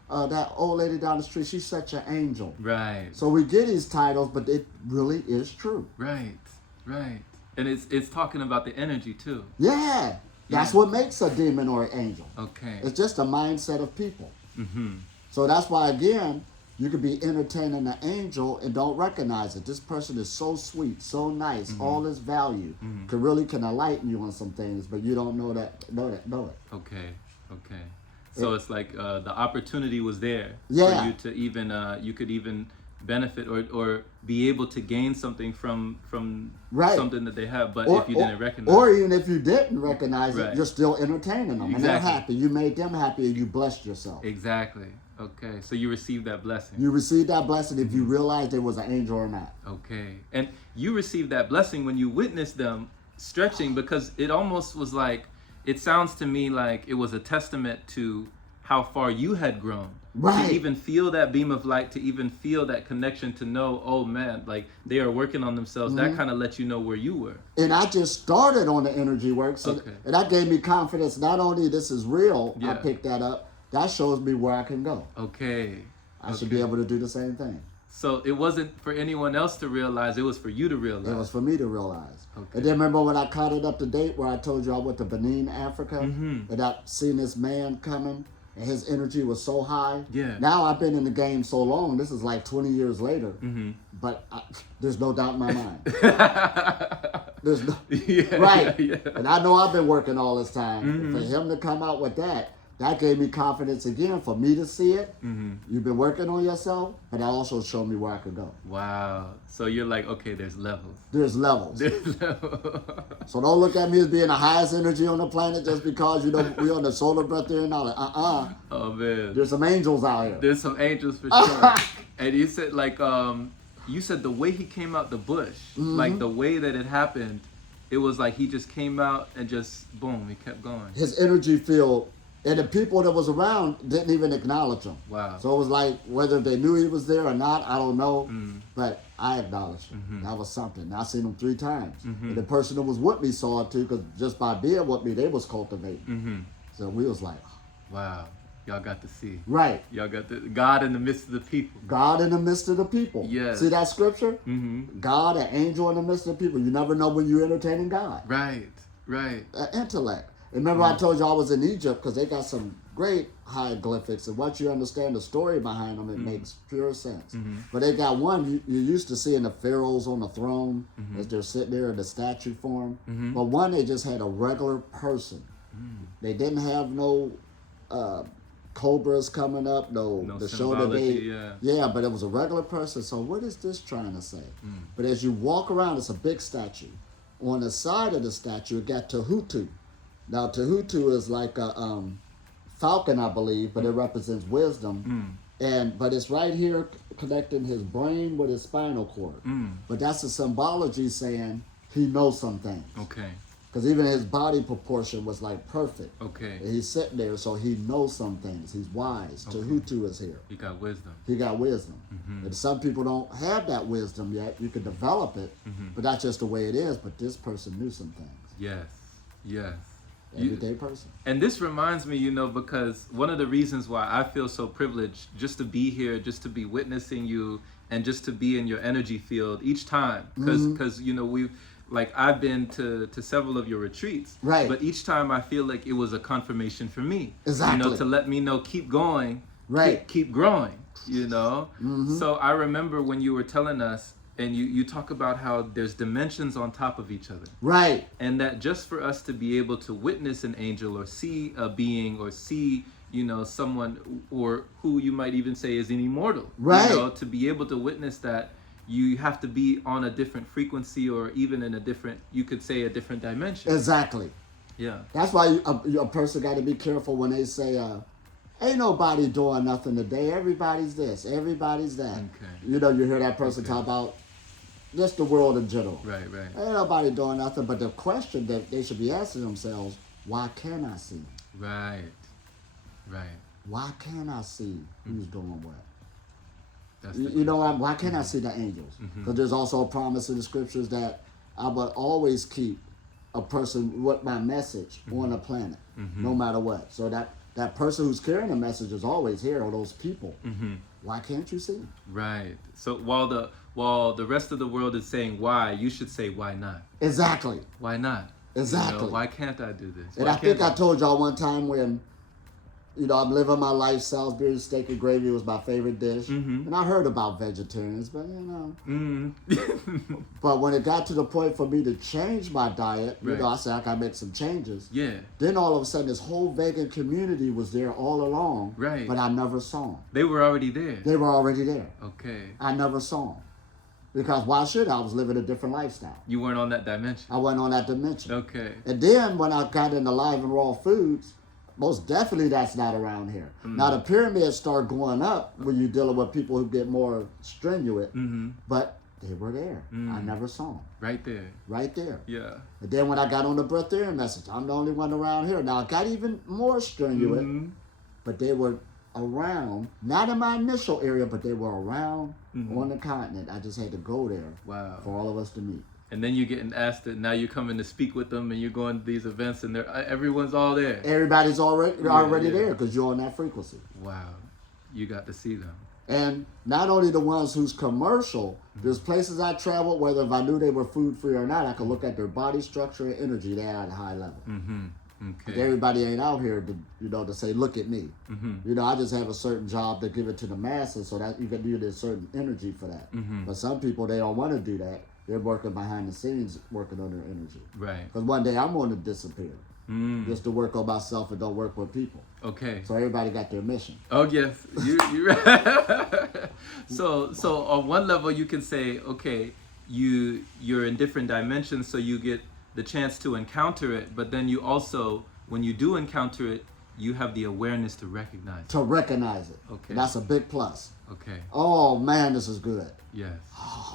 that old lady down the street, she's such an angel. Right. So we get these titles, but it really is true. Right. Right. And it's talking about the energy too. Yeah. That's what makes a demon or an angel. Okay. It's just a mindset of people. Mm-hmm. So that's why, again, you could be entertaining an angel and don't recognize it. This person is so sweet, so nice, all this value can enlighten you on some things, but you don't know it. Okay. Okay. So it's like the opportunity was there Yeah. for you to even you could even benefit or be able to gain something from Right. something that they have, but if you didn't recognize or even if you didn't recognize Right. it, you're still entertaining them, and they're Exactly. happy. You made them happy, and you blessed yourself. Exactly. Okay. So you received that blessing. You received that blessing if you realized there was an angel or not. Okay. And you received that blessing when you witnessed them stretching, because it almost was like, it sounds to me like it was a testament to how far you had grown. Right. To even feel that beam of light, to even feel that connection, to know, oh man, like they are working on themselves. That kind of lets you know where you were. And I just started on the energy work, so Okay. and that gave me confidence. Not only this is real, I Yeah. picked that up. That shows me where I can go. Okay. I should be able to do the same thing. So it wasn't for anyone else to realize, it was for you to realize. It was for me to realize. Okay. And then remember when I caught it up to date where I told you I went to Benin, Africa, and I seen this man coming, and his energy was so high. Yeah. Now I've been in the game so long. This is like 20 years later, but there's no doubt in my mind. There's no Yeah, right, yeah. and I know I've been working all this time. For him to come out with that gave me confidence again. For me to see it, you've been working on yourself, but that also showed me where I could go. Wow. So you're like, okay, there's levels. There's levels. There's levels. So don't look at me as being the highest energy on the planet just because we're on the solar breatharian and all that. Oh man. There's some angels out here. There's some angels for sure. And you said you said the way he came out the bush, like the way that it happened, it was like he just came out and just boom, he kept going. His energy field, and the people that was around didn't even acknowledge him. Wow. So it was like whether they knew he was there or not, I don't know. But I acknowledged him. That was something. I seen him 3 times. And the person that was with me saw it too, because just by being with me, they was cultivating. So we was like, Wow. Y'all got to see. right. Y'all got the God in the midst of the people. God in the midst of the people. Yes. See that scripture? God, an angel in the midst of the people. You never know when you're entertaining God. Right. Right. Intellect. Remember I told you I was in Egypt because they got some great hieroglyphics, and once you understand the story behind them, it makes pure sense. But they got one you used to see in the pharaohs on the throne as they're sitting there in the statue form. But one, they just had a regular person. They didn't have no cobras coming up, no the show that they but it was a regular person. So what is this trying to say? But as you walk around, it's a big statue. On the side of the statue, it got Tehutu. Now, Tehutu is like a falcon, I believe, but it represents wisdom. But it's right here connecting his brain with his spinal cord. But that's a symbology saying he knows some things. Okay. Because even his body proportion was like perfect. Okay. And he's sitting there, so he knows some things. He's wise. Okay. Tehutu is here. He got wisdom. He got wisdom. And some people don't have that wisdom yet. You can develop it, but that's just the way it is. But this person knew some things. Yes. Yes. Everyday person. And this reminds me, because one of the reasons why I feel so privileged just to be here, just to be witnessing you, and just to be in your energy field each time, because we've I've been to several of your retreats, right? But each time I feel like it was a confirmation for me, exactly, to let me know, keep going, right? Keep growing, So I remember when you were telling us. And you talk about how there's dimensions on top of each other. Right. And that just for us to be able to witness an angel or see a being or see, someone or who you might even say is an immortal. Right. To be able to witness that, you have to be on a different frequency or even in a different, you could say a different dimension. Exactly. Yeah. That's why a person got to be careful when they say, ain't nobody doing nothing today. Everybody's this. Everybody's that. Okay. You hear that person talk about just the world in general. Right. Ain't nobody doing nothing. But the question that they should be asking themselves, why can't I see? Right. Why can't I see who's doing what? That's why can't I see the angels? Because there's also a promise in the scriptures that I will always keep a person with my message on the planet, no matter what. So that that person who's carrying the message is always here, or those people. Why can't you see? Right. So while the rest of the world is saying why, you should say why not. Exactly. Why not? Exactly. You know, why can't I do this? And Why I think can't I told y'all one time when, I'm living my life, Salisbury steak and gravy was my favorite dish. And I heard about vegetarians, but but when it got to the point for me to change my diet, I said I gotta make some changes. Yeah. Then all of a sudden this whole vegan community was there all along. Right. But I never saw them. They were already there. They were already there. Okay. I never saw them. Because why should I? I was living a different lifestyle. You weren't on that dimension. I wasn't on that dimension. Okay. And then when I got into live and raw foods, most definitely that's not around here. Now the pyramids start going up when you're dealing with people who get more strenuous, but they were there. I never saw them. Right there. Right there. Yeah. And then when I got on the Breatharian message, I'm the only one around here. Now I got even more strenuous, but they were around, not in my initial area, but they were around on the continent. I just had to go there for all of us to meet. And then you're getting asked that now you're coming to speak with them and you're going to these events and everyone's all there. Everybody's already there because you're on that frequency. Wow. You got to see them. And not only the ones who's commercial, there's places I traveled, whether if I knew they were food free or not, I could look at their body structure and energy. They're at a high level. Okay. Everybody ain't out here to say, look at me. I just have a certain job to give it to the masses so that you can do this certain energy for that. But some people, they don't want to do that. They're working behind the scenes, working on their energy. Right. Because one day I'm going to disappear. Just to work on myself and don't work with people. Okay. So everybody got their mission. Oh yes, you right. So on one level you can say, okay, you're in different dimensions, so you get the chance to encounter it, but then you also, when you do encounter it, you have the awareness to recognize it. To recognize it. Okay. And that's a big plus. Okay. Oh man, this is good. Yes.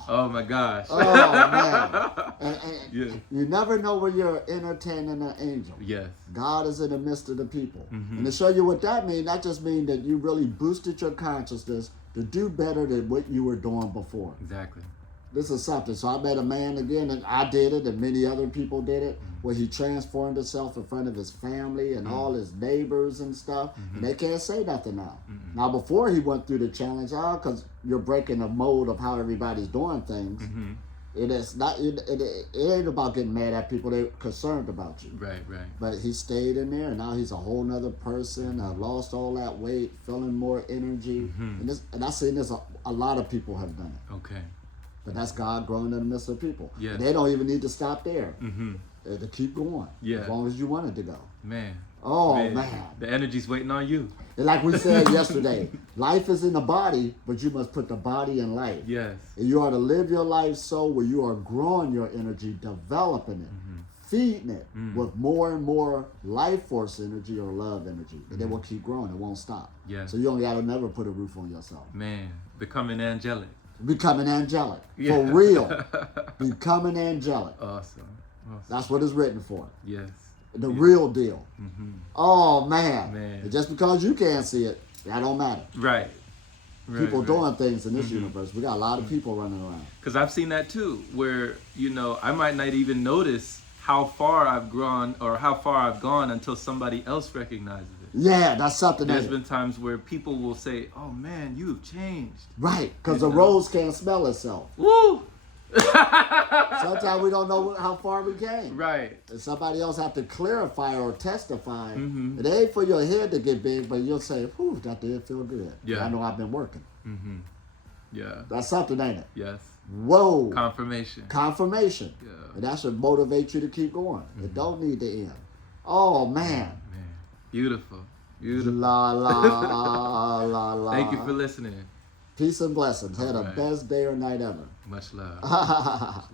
Oh my gosh. Oh man. And Yeah. you never know when you're entertaining an angel. Yes. God is in the midst of the people. And to show you what that means, that just means that you really boosted your consciousness to do better than what you were doing before. Exactly. This is something. So I met a man again, and I did it, and many other people did it, where he transformed himself in front of his family and all his neighbors and stuff, and they can't say nothing now. Now, before he went through the challenge, because you're breaking the mold of how everybody's doing things, it is not. It ain't about getting mad at people. They're concerned about you. Right. But he stayed in there, and now he's a whole nother person. Lost all that weight, feeling more energy, and I seen this. A lot of people have done it. Okay. But that's God growing in the midst of people. Yeah. And they don't even need to stop there. To keep going. Yeah. As long as you want it to go. Man. Oh, man. The energy's waiting on you. And like we said yesterday, life is in the body, but you must put the body in life. Yes. And you are to live your life so where you are growing your energy, developing it, feeding it with more and more life force energy or love energy. And it will keep growing. It won't stop. Yeah. So you only got to never put a roof on yourself. Man. Becoming angelic. Becoming angelic. Yeah. For real. Becoming angelic. Awesome. That's what it's written for. Yes. The real deal. Oh, man. And just because you can't see it, that don't matter. Right. People doing things in this universe. We got a lot of people running around. Because I've seen that too, where, I might not even notice how far I've grown or how far I've gone until somebody else recognizes it. Yeah, that's something. There's been times where people will say, oh man, you've changed. Right, because the rose can't smell itself. Woo! Sometimes we don't know how far we came. Right. And somebody else have to clarify or testify. It ain't for your head to get big, but you'll say, whew, that did feel good. Yeah. I know I've been working. Yeah. That's something, ain't it? Yes. Whoa. Confirmation. Confirmation. Yeah. And that should motivate you to keep going. It don't need to end. Oh, man. Beautiful. Beautiful. La, la, la, la. Thank you for listening. Peace and blessings. Had the best day or night ever. Much love. Much love.